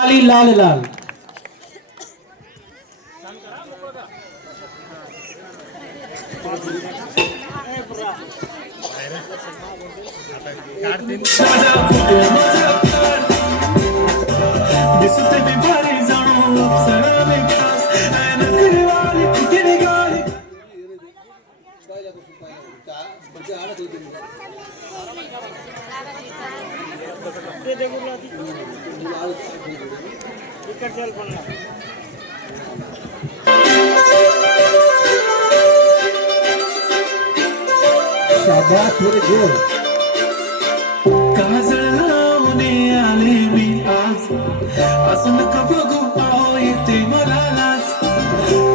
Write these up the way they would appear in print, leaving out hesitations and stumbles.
लाली लाल लाल शाबाश मेरे गोल काजळ लावणे आले मी आज असं नका बघू पाव येते मला लाज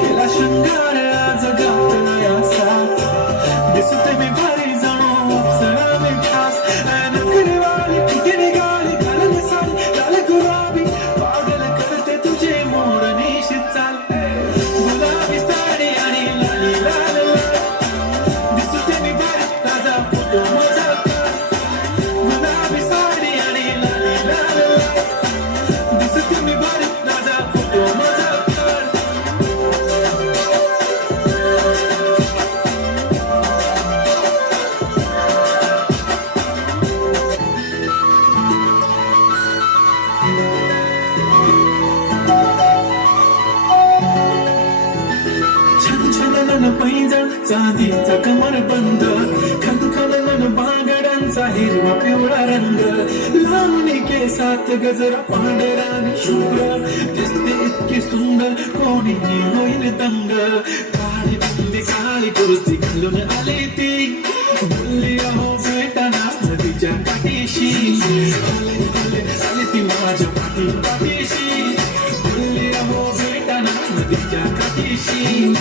केला शृंगार आज गातला असाच दिसते मी भारी जाणो अप्सरा मी खास नखरेवाली कुठे निघाली घालले साडी लाल गुलाबी पागल करते तुझे मोरनीशी चाल गुलाबी साडी आणि लाली लाल लाल दिसते मी भारी ताजा फोटो माझा गुलाबी साडी आणि लाली लाल लाल दिसते मी भारी ताजा फोटो माझा पैंजण चांदीचा कमर बंद खनखन बांगड्यांचा हिरवा पिवळा रंग लावणी केसात गजरा पांढराने शुभ्र दिसते इतकी सुंदर कोणीही होईल दंग काळी बिंदी काळी कुर्ती घालून आली ती बोलली अहो भेटाना नदीच्या काठीशी आली ती माझ्या पाठीशी बोलली अहो भेटाना नदीच्या काठीशी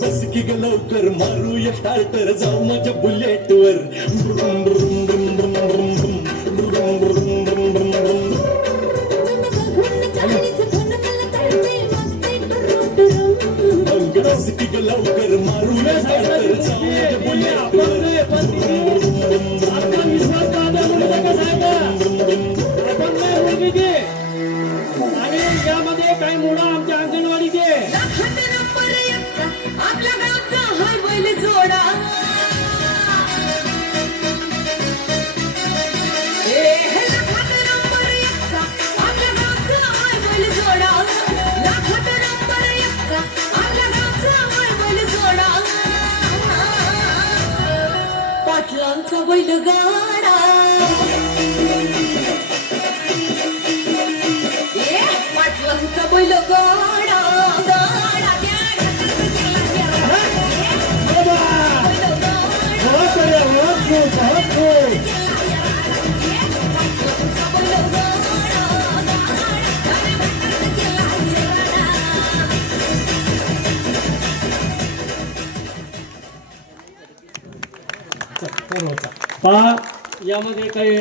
बस की ग लवकर मारूया स्टार्टर जाऊ माझ्या बुलेट वर बस की ग लवकर मारूया स्टार्टर जाऊ माझ्या बुलेट यामध्ये काही मुलं आमच्या अंगणवाडीचे आपल्या गावचा हाय बैल जोडा लाखात नंबर एकचा आपल्या गावचा हाय बैल जोडा लाखात नंबर एकचा आपल्या गावचा हाय बैल जोडा पाटलांचा बैल गाडा पाटलांचा बैल गाडा पहा यामध्ये काही